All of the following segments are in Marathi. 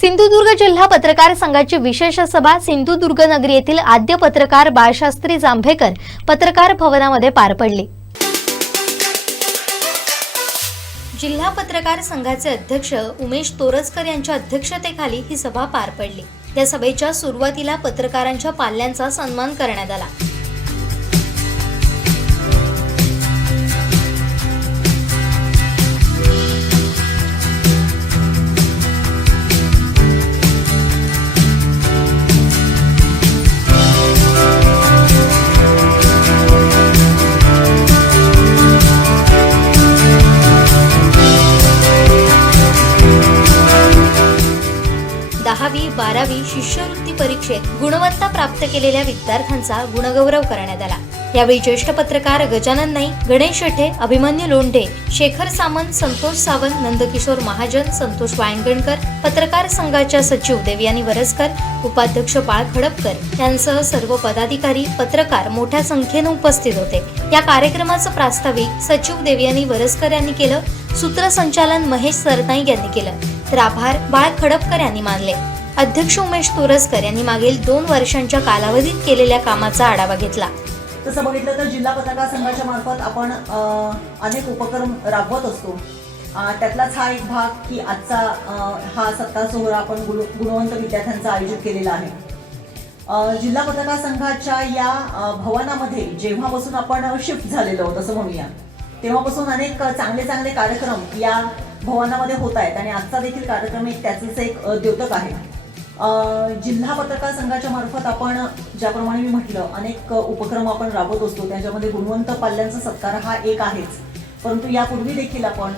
सिंधुदुर्ग जिल्हा पत्रकार संघाची विशेष सभा सिंधुदुर्ग नगरी येथील आद्य पत्रकार बाळशास्त्री जांभेकर पत्रकार भवनामध्ये पार पडली. जिल्हा पत्रकार संघाचे अध्यक्ष उमेश तोरजकर यांच्या अध्यक्षतेखाली ही सभा पार पडली. या सभेच्या सुरुवातीला पत्रकारांच्या पाल्यांचा सन्मान करण्यात आला. बारावी शिष्यवृत्ती परीक्षेत गुणवत्ता प्राप्त केलेल्या विद्यार्थ्यांचा गुणगौरव करण्यात आला. यावेळी ज्येष्ठ पत्रकार गजानन नाईक गणेश शेठे अभिमन्यू लोंढे शेखर सामंत संतोष सावंत नंदकिशोर महाजन संतोष वायंगणकर पत्रकार संघाच्या सचिव देवयानी वरसकर उपाध्यक्ष बाळ खडपकर यांसह सर्व पदाधिकारी पत्रकार मोठ्या संख्येने उपस्थित होते. या कार्यक्रमाचं प्रास्ताविक सचिव देवयानी वरसकर यांनी केलं. सूत्रसंचालन महेश सरनाईक यांनी केलं. तर आभार बाळ खडपकर यांनी मानले. अध्यक्ष उमेश तोरसकर यांनी मागील दोन वर्षांच्या कालावधीत केलेल्या कामाचा आढावा घेतला. तसं बघितलं तर जिल्हा पत्रकार संघाच्या मार्फत आपण अनेक उपक्रम राबवत असतो. त्यातलाच हा एक भाग की आजचा हा सत्ता सोहळा आपण गुण गुणवंत विद्यार्थ्यांचा आयोजित केलेला आहे. जिल्हा पत्रकार संघाच्या या भवनामध्ये जेव्हापासून आपण शिफ्ट झालेलो आहोत असं म्हणूया तेव्हापासून अनेक चांगले चांगले कार्यक्रम या भवनामध्ये होत आहेत आणि आजचा देखील कार्यक्रम एक त्याचंच एक द्योतक आहे. जिल्हा पत्रकार संघाच्या मार्फत आपण ज्याप्रमाणे मी म्हटलं अनेक उपक्रम आपण राबवत असतो त्याच्यामध्ये गुणवंत पाल्यांचा सत्कार हा एक आहेच. परंतु यापूर्वी देखील आपण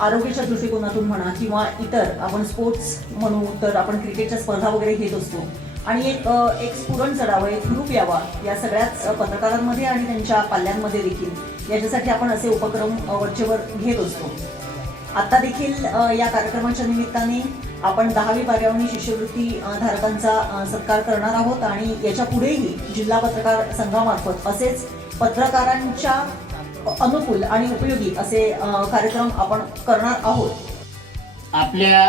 आरोग्याच्या दृष्टिकोनातून म्हणा किंवा इतर आपण स्पोर्ट्स म्हणू तर आपण क्रिकेटच्या स्पर्धा वगैरे घेत असतो. आणि एक एक स्फुरण चढावं एक ग्रुप यावा या सगळ्याच पत्रकारांमध्ये आणि त्यांच्या पाल्यांमध्ये देखील. याच्यासाठी आपण असे उपक्रम वरचेवर घेत असतो. आता देखील या कार्यक्रमाच्या निमित्ताने आपण दहावी बारावी शिष्यवृत्ती धारकांचा सत्कार करणार आहोत आणि याच्या पुढेही जिल्हा पत्रकार संघामार्फत असेच पत्रकारांच्या अनुकूल आणि उपयोगी असे कार्यक्रम आपण करणार आहोत. आपल्या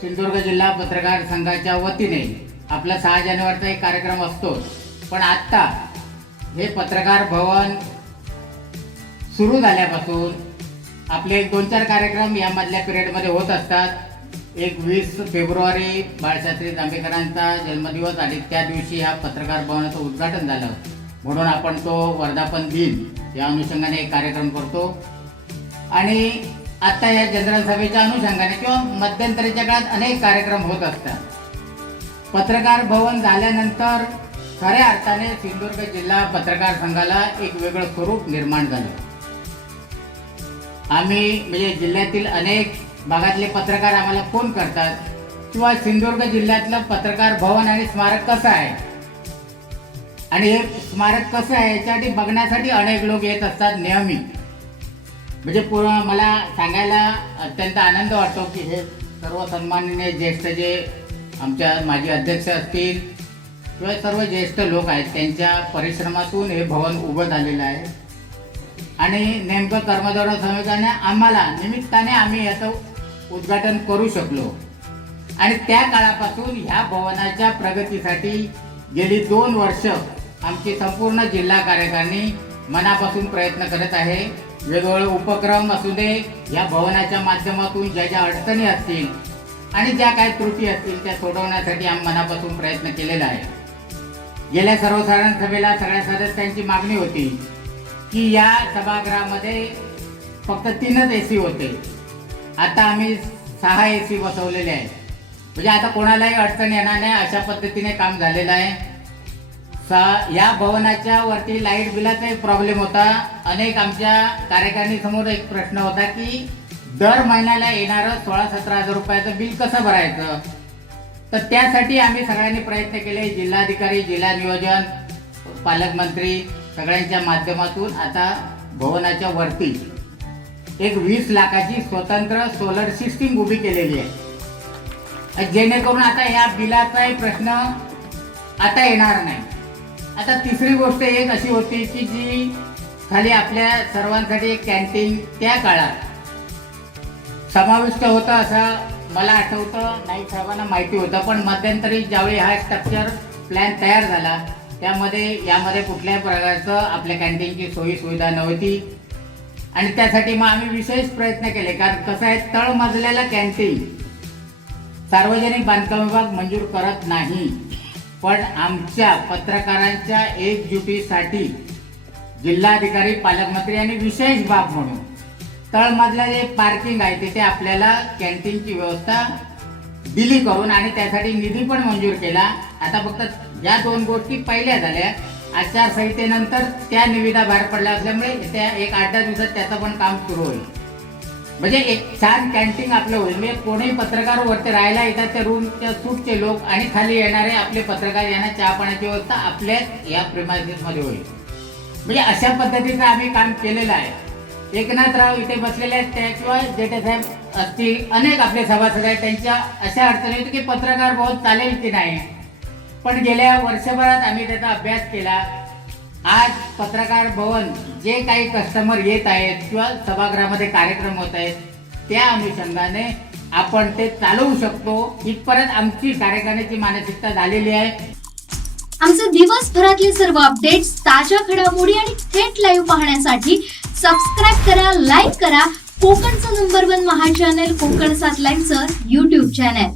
सिंधुदुर्ग जिल्हा पत्रकार संघाच्या वतीने आपला सहा जानेवारीचा एक कार्यक्रम असतो. पण आत्ता हे पत्रकार भवन सुरू झाल्यापासून आपले दोन चार कार्यक्रम यामधल्या पिरियडमध्ये होत असतात. एक वीस फेब्रुवारी बाळशास्त्री जांभेकरांचा जन्मदिवस आणि त्या दिवशी ह्या पत्रकार भवनाचं उद्घाटन झालं. म्हणून आपण तो वर्धापन दिन या अनुषंगाने एक कार्यक्रम करतो. आणि आत्ता या जनरल सभेच्या अनुषंगाने किंवा मध्यंतरीच्या काळात अनेक कार्यक्रम होत असतात. पत्रकार भवन झाल्यानंतर खऱ्या अर्थाने सिंधुदुर्ग जिल्हा पत्रकार संघाला एक वेगळं स्वरूप निर्माण झालं. आम्ही म्हणजे जिल्ह्यातील अनेक भागातले पत्रकार आम्हाला फोन करतात किंवा सिंधुदुर्ग जिल्ह्यातलं पत्रकार भवन आणि स्मारक कसं आहे? आणि हे स्मारक कसं आहे याच्यासाठी बघण्यासाठी अनेक लोक येत असतात नेहमी. म्हणजे पूर्ण मला सांगायला अत्यंत आनंद वाटतो की हे सर्व सन्माननीय ज्येष्ठ जे आमच्या माजी अध्यक्ष असतील किंवा सर्व ज्येष्ठ लोक आहेत त्यांच्या परिश्रमातून हे भवन उभं झालेलं आहे. आणि नेमकं कर्मधारय समितीने आम्हाला निमित्ताने आम्ही याचं उद्घाटन करू शकलो. आणि त्या काळापासून ह्या भवनाच्या प्रगतीसाठी गेली दोन वर्ष आमची संपूर्ण जिल्हा कार्यकारिणी मनापासून प्रयत्न करत आहे. वेगवेगळे उपक्रम असू दे या भवनाच्या माध्यमातून ज्या ज्या अडचणी असतील आणि ज्या काही त्रुटी असतील त्या सोडवण्यासाठी आम्ही मनापासून प्रयत्न केलेला आहे. गेल्या सर्वसाधारण सभेला सगळ्या सदस्यांची मागणी होती. की या सभागृहामध्ये फक्त तीनच ए सी होते. आता आम्ही सहा ए सी बसवलेले आहेत. म्हणजे आता कोणालाही अडचण येणार नाही अशा पद्धतीने काम झालेलं आहे. सा या भवनाच्या वरती लाइट बिलाचा एक प्रॉब्लेम होता. अनेक आमच्या कार्यकारिणीसमोर एक प्रश्न होता की दर महिन्याला येणारं सोळा सतरा हजार रुपयाचं बिल कसं भरायचं? तर त्यासाठी आम्ही सगळ्यांनी प्रयत्न केले. जिल्हाधिकारी जिल्हा नियोजन पालकमंत्री सगळ्यांच्या माध्यमातून आता भवनाच्या वरती एक वीस लाखाची स्वतंत्र सोलर सिस्टीम उभी केलेली आहे. जेणेकरून आता या बिलाचाही प्रश्न आता येणार नाही. आता तिसरी गोष्ट एक अशी होती की जी खाली आपल्या सर्वांसाठी एक कॅन्टीन त्या काळात समाविष्ट होता असा मला आठवतं. नाही सर्वांना माहिती होतं पण मध्यंतरी ज्यावेळी हा स्ट्रक्चर प्लॅन तयार झाला त्यामध्ये यामध्ये कुठल्याही प्रकारचं आपल्या कॅन्टीनची सोयी सुविधा नव्हती. आणि त्यासाठी मग आम्ही विशेष प्रयत्न केले कारण कसं आहे तळमजल्याला कॅन्टीन सार्वजनिक बांधकाम विभाग मंजूर करत नाही. पण आमच्या पत्रकारांच्या एकजुटीसाठी जिल्हाधिकारी पालकमंत्री आणि विशेष बाब म्हणून तळमजला जे पार्किंग आहे तिथे आपल्याला कॅन्टीनची व्यवस्था दिली करून आणि त्यासाठी निधी पण मंजूर केला. आता फक्त या दोन गोष्टी पहिल्या झाल्या. आचारसंहितेनंतर त्या निविदा बाहेर पडल्या असल्यामुळे त्या एक आठ दहा दिवसात त्याचं पण काम सुरू होईल. म्हणजे एक छान कॅन्टीन आपलं होईल. म्हणजे कोणी पत्रकार वरती राहायला येतात त्या रूमच्या सूटचे लोक आणि खाली येणारे आपले पत्रकार यांना चहा पाण्याची व्यवस्था आपल्याच या मध्ये होईल. म्हणजे अशा पद्धतीचं आम्ही काम केलेलं आहे. एकनाथराव इथे बसलेले आहेत त्याशिवाय जेठेसाहेब असतील अनेक आपले सभासद आहेत त्यांच्या अशा अडचणी होती की पत्रकार बहुत चालेल की नाही? पण गेल्या वर्षभरात आम्ही त्याचा अभ्यास केला. आज पत्रकार भवन जे काही कस्टमर येत आहेत किंवा सभागृहामध्ये कार्यक्रम होत आहेत त्या अनुषंगाने आपण ते चालवू शकतो. इथपर्यंत आमची कार्यक्रमाची मानसिकता झालेली आहे. आमचे दिवसभरातले सर्व अपडेट्स ताज्या घडामोडी आणि थेट लाईव्ह पाहण्यासाठी सबस्क्राईब करा लाईक करा. कोकणचं नंबर वन महा चॅनल कोकण सात लाईव्हचं युट्यूब चॅनल